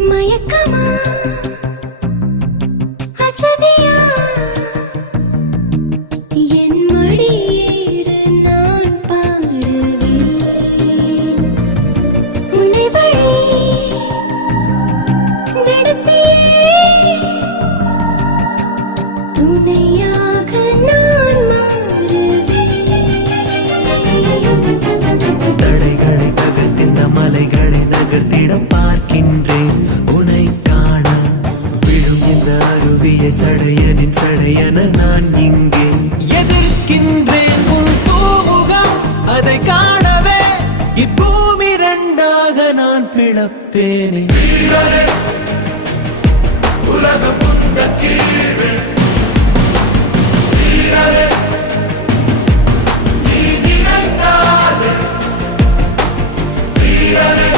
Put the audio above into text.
மயக்கமா அசதியா என் மடியேறு நான் பாடுவேன் உன்னை வழி நடத்தியே துணையாக நான் மாறுவேன். தடைகளை தகர்த்திந்த மலைகளை நகர்த்திட பார்க்கின்றேன் உனை காண விழும் இந்த அருவியை சடையனின் சடையன நான் இங்கே எதிர்க்கின்றேன் உன் பூமுகம் அதை காணவே இப்பூமி இரண்டாக நான் பிளப்பேனே உலக புந்த கீழே நீ நினைத்தாலே வீரரே